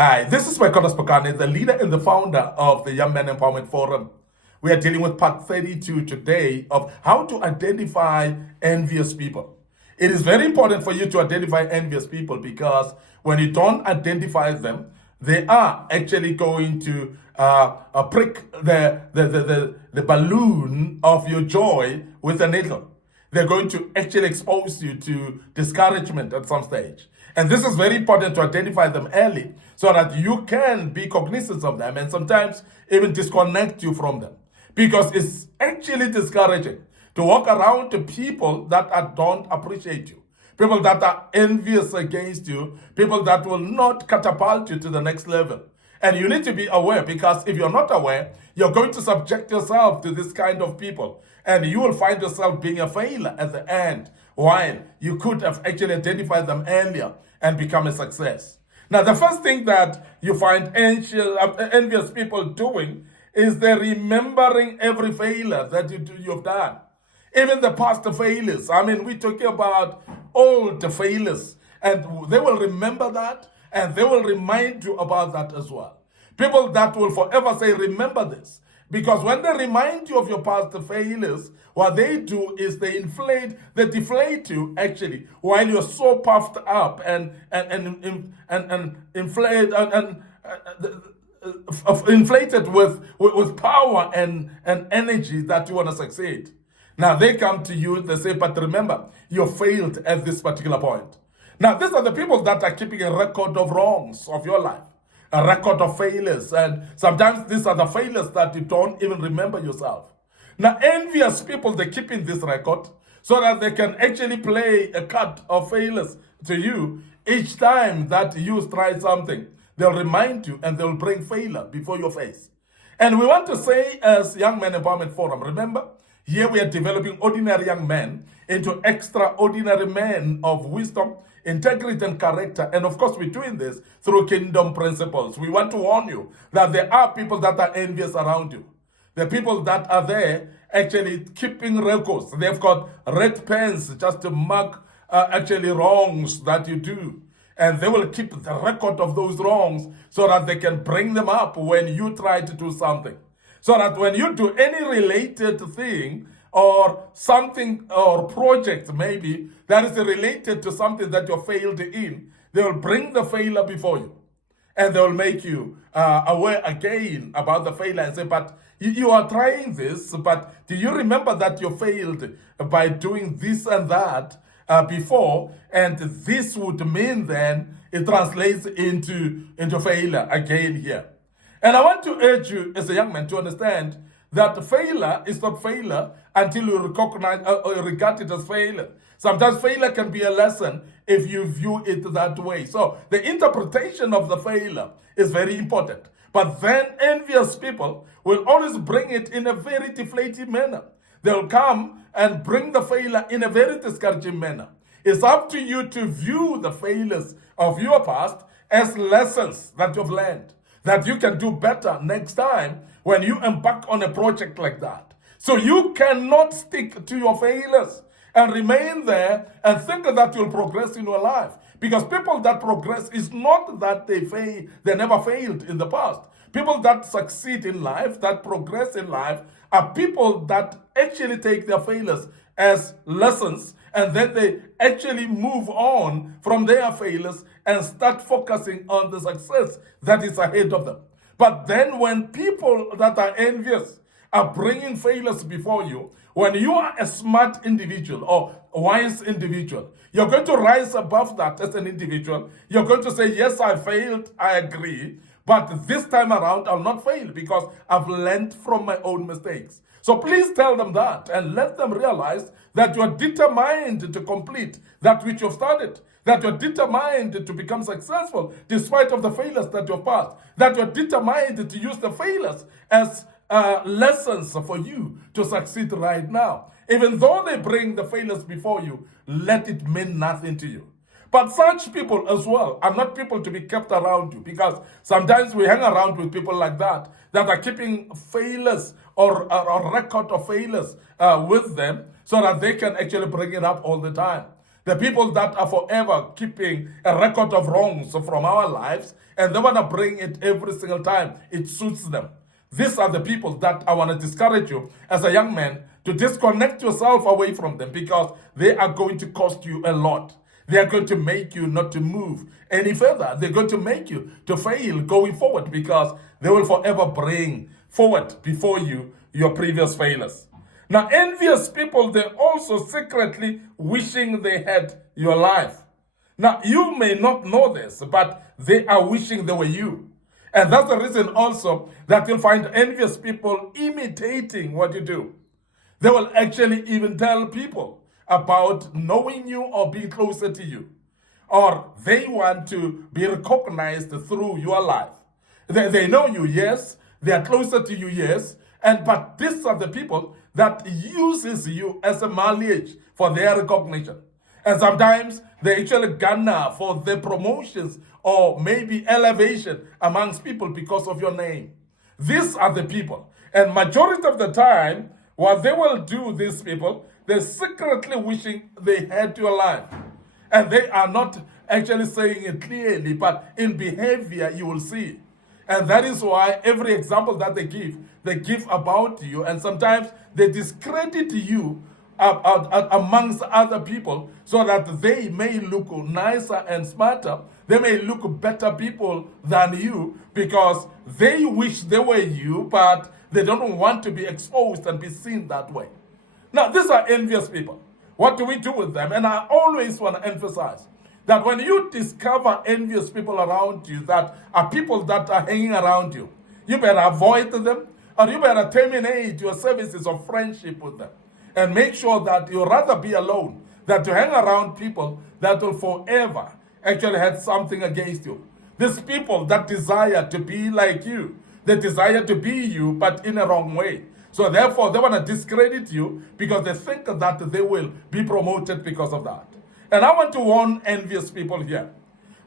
Hi, this is MIcornus Phokane, the leader and the founder of the Young Men Empowerment Forum. We are dealing with part 32 today of how to identify envious people. It is very important for you to identify envious people because when you don't identify them, they are actually going to prick the balloon of your joy with a needle. They're going to actually expose you to discouragement at some stage. And this is very important to identify them early so that you can be cognizant of them and sometimes even disconnect you from them. Because it's actually discouraging to walk around to people that don't appreciate you, people that are envious against you, people that will not catapult you to the next level. And you need to be aware, because if you're not aware, you're going to subject yourself to this kind of people. And you will find yourself being a failure at the end, while you could have actually identified them earlier and become a success. Now, the first thing that you find envious people doing is they're remembering every failure that you've done. Even the past failures. I mean, we're talking about old failures. And they will remember that, and they will remind you about that as well. People that will forever say, remember this. Because when they remind you of your past failures, what they do is they deflate you actually, while you're so puffed up and inflated inflated with power and energy that you want to succeed. Now they come to you, they say, but remember, you failed at this particular point. Now these are the people that are keeping a record of wrongs of your life, a record of failures. And sometimes these are the failures that you don't even remember yourself. Now envious people, they keep in this record so that they can actually play a card of failures to you each time that you try something. They'll remind you and they'll bring failure before your face. And we want to say, as Young Men Empowerment Forum, remember, here we are developing ordinary young men into extraordinary men of wisdom, integrity, and character. And of course, we're doing this through kingdom principles. We want to warn you that there are people that are envious around you. The people that are there actually keeping records. They've got red pens just to mark actually wrongs that you do. And they will keep the record of those wrongs so that they can bring them up when you try to do something. So that when you do any related thing or something or project maybe that is related to something that you failed in, they will bring the failure before you. And they will make you aware again about the failure and say, but you are trying this, but do you remember that you failed by doing this and that before? And this would mean then it translates into failure again here. And I want to urge you as a young man to understand that failure is not failure until you recognize or regard it as failure. Sometimes failure can be a lesson if you view it that way. So the interpretation of the failure is very important. But then envious people will always bring it in a very deflating manner. They'll come and bring the failure in a very discouraging manner. It's up to you to view the failures of your past as lessons that you've learned, that you can do better next time when you embark on a project like that. So you cannot stick to your failures and remain there and think that you'll progress in your life. Because people that progress is not that they never failed in the past. People that succeed in life, that progress in life, are people that actually take their failures as lessons, and then they actually move on from their failures and start focusing on the success that is ahead of them. But then when people that are envious are bringing failures before you, when you are a smart individual or a wise individual, you're going to rise above that as an individual. You're going to say, yes, I failed, I agree, but this time around I'll not fail because I've learned from my own mistakes. So please tell them that and let them realize that you are determined to complete that which you've started, that you're determined to become successful despite of the failures that you've passed, that you're determined to use the failures as lessons for you to succeed right now. Even though they bring the failures before you, let it mean nothing to you. But such people as well are not people to be kept around you, because sometimes we hang around with people like that are keeping failures or a record of failures with them so that they can actually bring it up all the time. the people that are forever keeping a record of wrongs from our lives, and they want to bring it every single time it suits them. These are the people that I want to discourage you as a young man to disconnect yourself away from them, because they are going to cost you a lot. They are going to make you not to move any further. They're going to make you to fail going forward, because they will forever bring forward before you your previous failures. Now, envious people, they're also secretly wishing they had your life. Now, you may not know this, but they are wishing they were you. And that's the reason also that you'll find envious people imitating what you do. They will actually even tell people about knowing you or being closer to you. Or they want to be recognized through your life. They know you, yes. They are closer to you, yes. But these are the people that uses you as a mileage for their recognition. And sometimes they actually garner for their promotions or maybe elevation amongst people because of your name. These are the people. And majority of the time, what they will do, these people, they're secretly wishing they had your life. And they are not actually saying it clearly, but in behavior you will see. And that is why every example that they give about you, and sometimes they discredit you amongst other people so that they may look nicer and smarter. They may look better people than you because they wish they were you, but they don't want to be exposed and be seen that way. Now, these are envious people. What do we do with them? And I always want to emphasize that when you discover envious people around you, that are people that are hanging around you, you better avoid them, or you better terminate your services of friendship with them. And make sure that you rather be alone than to hang around people that will forever actually have something against you. These people that desire to be like you, they desire to be you, but in a wrong way. So therefore, they want to discredit you because they think that they will be promoted because of that. And I want to warn envious people here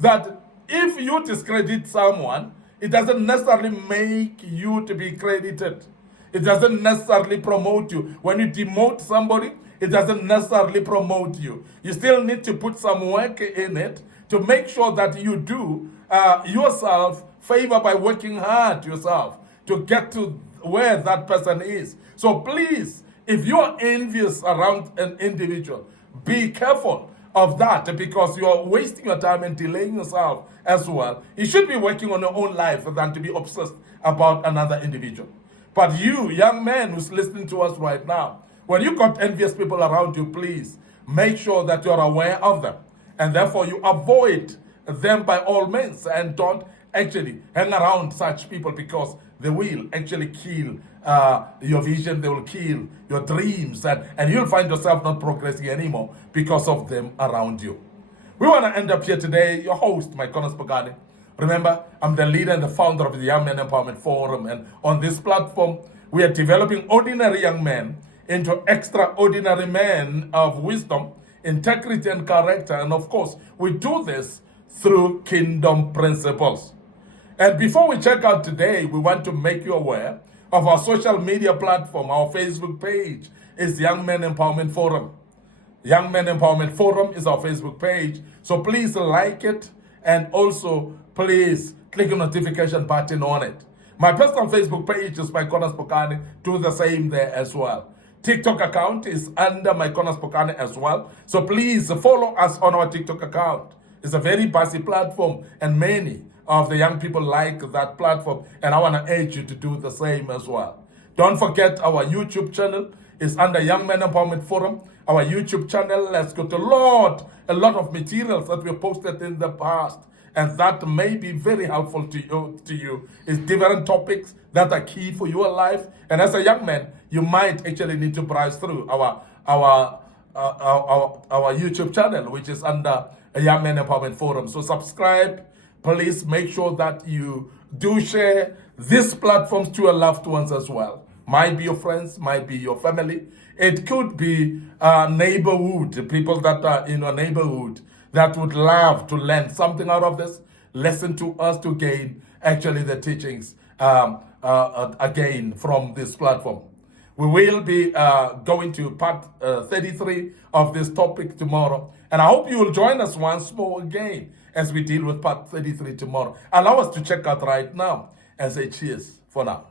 that if you discredit someone, it doesn't necessarily make you to be credited. It doesn't necessarily promote you. When you demote somebody, it doesn't necessarily promote you. You still need to put some work in it to make sure that you do yourself favor by working hard yourself to get to where that person is. So please, if you are envious around an individual, be careful of that, because you are wasting your time and delaying yourself as well. You should be working on your own life than to be obsessed about another individual. But you, young man who's listening to us right now, when you got envious people around you, please make sure that you're aware of them. And therefore you avoid them by all means, and don't actually hang around such people, because they will actually kill your vision, they will kill your dreams, and you'll find yourself not progressing anymore because of them around you. We want to end up here today. Your host, MIcornus Phokane. Remember, I'm the leader and the founder of the Young Men Empowerment Forum, and on this platform, we are developing ordinary young men into extraordinary men of wisdom, integrity, and character. And of course, we do this through kingdom principles. And before we check out today, we want to make you aware of our social media platform. Our Facebook page is Young Men Empowerment Forum. Young Men Empowerment Forum is our Facebook page. So please like it, and also please click the notification button on it. My personal Facebook page is MIcornus Phokane. Do the same there as well. TikTok account is under MIcornus Phokane as well. So please follow us on our TikTok account. It's a very buzzy platform, and many of the young people like that platform, and I want to urge you to do the same as well. Don't forget our YouTube channel is under Young Men Empowerment Forum. Our YouTube channel has got a lot of materials that we posted in the past, and that may be very helpful to you. It's different topics that are key for your life, and as a young man, you might actually need to browse through our YouTube channel, which is under Young Men Empowerment Forum. So subscribe. Please make sure that you do share these platforms to your loved ones as well. Might be your friends, might be your family. It could be neighborhood, people that are in your neighborhood that would love to learn something out of this. Listen to us to gain actually the teachings again from this platform. We will be going to part 33 of this topic tomorrow. And I hope you will join us once more again as we deal with part 33 tomorrow. Allow us to check out right now and say cheers for now.